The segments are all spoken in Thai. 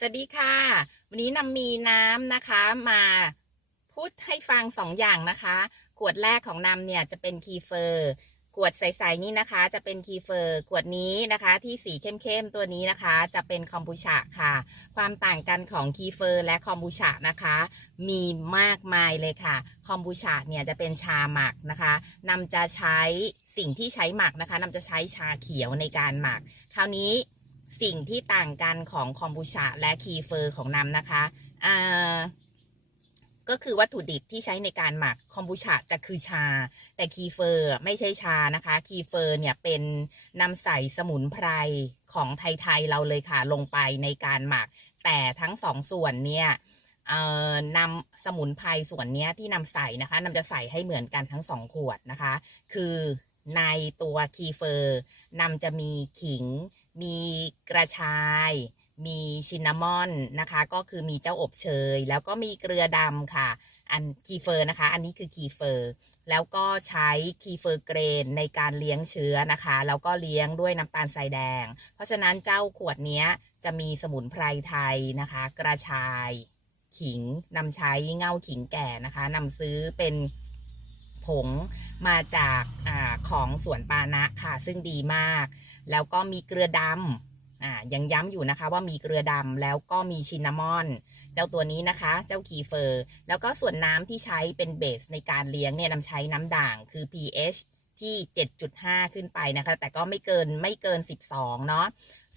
สวัสดีค่ะ วันนี้นำมีน้ำนะคะมาพูดให้ฟังสองอย่างนะคะ ขวดแรกของนำเนี่ยจะเป็นคีเฟอร์ ขวดใสๆนี่นะคะ จะเป็นคีเฟอร์ ขวดนี้นะคะที่สีเข้มๆตัวนี้นะคะ จะเป็นคอมบูชาค่ะ ความต่างกันของคีเฟอร์และคอมบูชานะคะ มีมากมายเลยค่ะ คอมบูชาเนี่ยจะเป็นชาหมักนะคะนำจะใช้สิ่งที่ใช้หมักนะคะนำจะใช้ชาเขียวในการหมัก คราวนี้ สิ่งที่ต่างกันของคอมบูชาและคีเฟอร์ของน้ำนะคะอ่าก็คือวัตถุดิบที่ใช้ในการหมักคอมบูชาจะคือชา แต่คีเฟอร์ไม่ใช่ชานะคะ คีเฟอร์เนี่ยเป็นนำใส่สมุนไพรของไทยๆเราเลยค่ะลงไปในการหมัก แต่ทั้งสองส่วนเนี่ยเอ่อนำสมุนไพรส่วนเนี้ยที่นำใส่นะคะนำจะใส่ให้เหมือนกันทั้งสองขวดนะคะ คือในตัวคีเฟอร์นำจะมีขิง มีกระชาย มีชินนามอนนะคะ ก็คือมีเจ้าอบเชย แล้วก็มีเกลือดำค่ะ อันคีเฟอร์นะคะ อันนี้คือคีเฟอร์ แล้วก็ใช้คีเฟอร์เกรนในการเลี้ยงเชื้อนะคะ แล้วก็เลี้ยงด้วยน้ำตาลทรายแดง เพราะฉะนั้นเจ้าขวดนี้จะมีสมุนไพรไทยนะคะ กระชาย ขิงนำใช้เง่าขิงแก่นะคะนำซื้อเป็น ผงมาจากอของสวนปานะค่ะ ซึ่งดีมาก แล้วก็มีเกลือดำอ่ายังย้ำอยู่นะคะว่ามีเกลือดำแล้วก็มีชินนามอน เจ้าตัวนี้นะคะ เจ้าคีเฟอร์ แล้วก็ส่วนน้ำที่ใช้เป็นเบสในการเลี้ยงเนี่ยนำใช้น้ำด่างคือ pH ที่ 7.5 ขึ้นไปนะคะ แต่ก็ไม่เกินไม่เกิน 12 เนาะ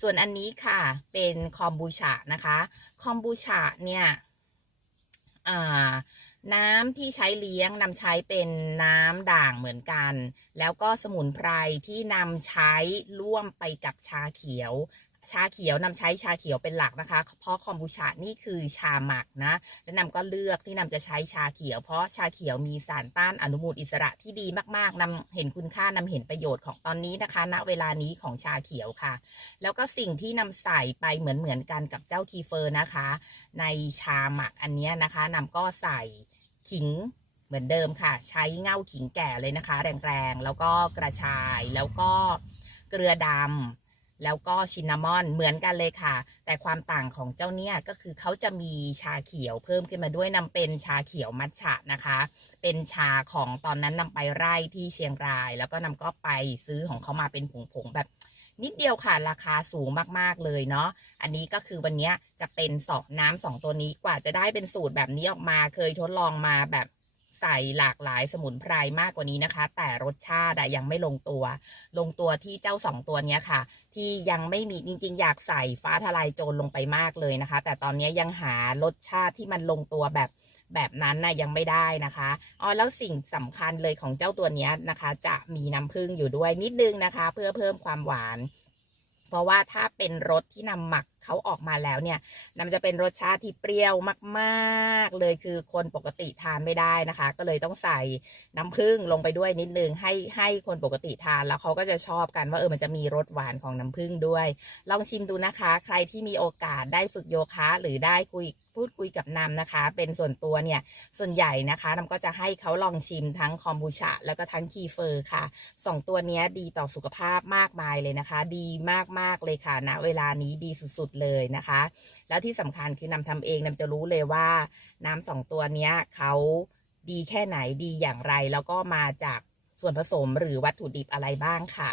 ส่วนอันนี้ค่ะเป็นคอมบูชานะคะ คอมบูชาเนี่ย น้ำที่ใช้เลี้ยงนำใช้เป็นน้ำด่างเหมือนกัน แล้วก็สมุนไพรที่นำใช้ร่วมไปกับชาเขียว ชาเขียวนำใช้ชาเขียวเป็นหลักนะคะ เพราะคอมบูชานี่คือชาหมักนะ และนำก็เลือกที่นำจะใช้ชาเขียว เพราะชาเขียวมีสารต้านอนุมูลอิสระที่ดีมากๆนำเห็นคุณค่านำเห็นประโยชน์ของตอนนี้นะคะ ณเวลานี้ของชาเขียวค่ะ แล้วก็สิ่งที่นำใส่ไปเหมือนเหมือนๆกันกับเจ้าคีเฟอร์นะคะ ในชาหมักอันนี้นะคะนำก็ใส่ขิงเหมือนเดิมค่ะ ใช้เง่าขิงแก่เลยนะคะ แรงๆแล้วก็กระชายแล้วก็เกลือดำ แล้วก็ชินนามอนเหมือนกันเลยค่ะ แต่ความต่างของเจ้าเนี่ยก็คือเขาจะมีชาเขียวเพิ่มขึ้นมาด้วยนำเป็นชาเขียวมัทฉะนะคะ เป็นชาของตอนนั้นนำไปไร่ที่เชียงราย แล้วก็นำก็ไปซื้อของเขามาเป็นผงๆแบบนิดเดียวค่ะราคาสูงมากๆเลยเนาะ อันนี้ก็คือวันนี้จะเป็นสองน้ำสองตัวนี้กว่าจะได้เป็นสูตรแบบนี้ออกมา เคยทดลองมาแบบ ใส่หลากหลายสมุนไพรมากกว่านี้นะคะ แต่รสชาติยังไม่ลงตัว ลงตัวที่เจ้าสองตัวเนี้ยค่ะ ที่ยังไม่มีจริง ๆ อยากใส่ฟ้าทลายโจรลงไปมากเลยนะคะ แต่ตอนนี้ยังหารสชาติที่มันลงตัวแบบแบบนั้นนะยังไม่ได้นะคะอ๋อแล้วสิ่งสำคัญเลยของเจ้าตัวนี้นะคะ จะมีน้ำผึ้งอยู่ด้วยนิดนึงนะคะ เพื่อเพิ่มความหวาน เพราะว่าถ้าเป็นรสที่นำหมักเขาออกมาแล้วเนี่ยนำจะเป็นรสชาติที่เปรี้ยวมาก ๆ เลยคือคนปกติทานไม่ได้นะคะ ก็เลยต้องใส่น้ำผึ้งลงไปด้วยนิดนึงให้ให้คนปกติทานแล้วเขาก็จะชอบกันว่าเออมันจะมีรสหวานของน้ำผึ้งด้วย ลองชิมดูนะคะ ใครที่มีโอกาสได้ฝึกโยคะหรือได้คุยพูดคุยกับนำนะคะ เป็นส่วนตัวเนี่ย ส่วนใหญ่นะคะนำก็จะให้เขาลองชิมทั้งคอมบูชาแล้วก็ทั้งคีเฟอร์ค่ะสองตัวนี้ดีต่อสุขภาพมากมายเลยนะคะ ดีมากๆมากเลยค่ะณเวลานี้ดีสุด ๆ เลยนะคะ แล้วที่สำคัญคือนำทำเองนำจะรู้เลยว่าน้ำสองตัวเนี้ยเขาดีแค่ไหนดีอย่างไร แล้วก็มาจากส่วนผสมหรือวัตถุดิบอะไรบ้างค่ะ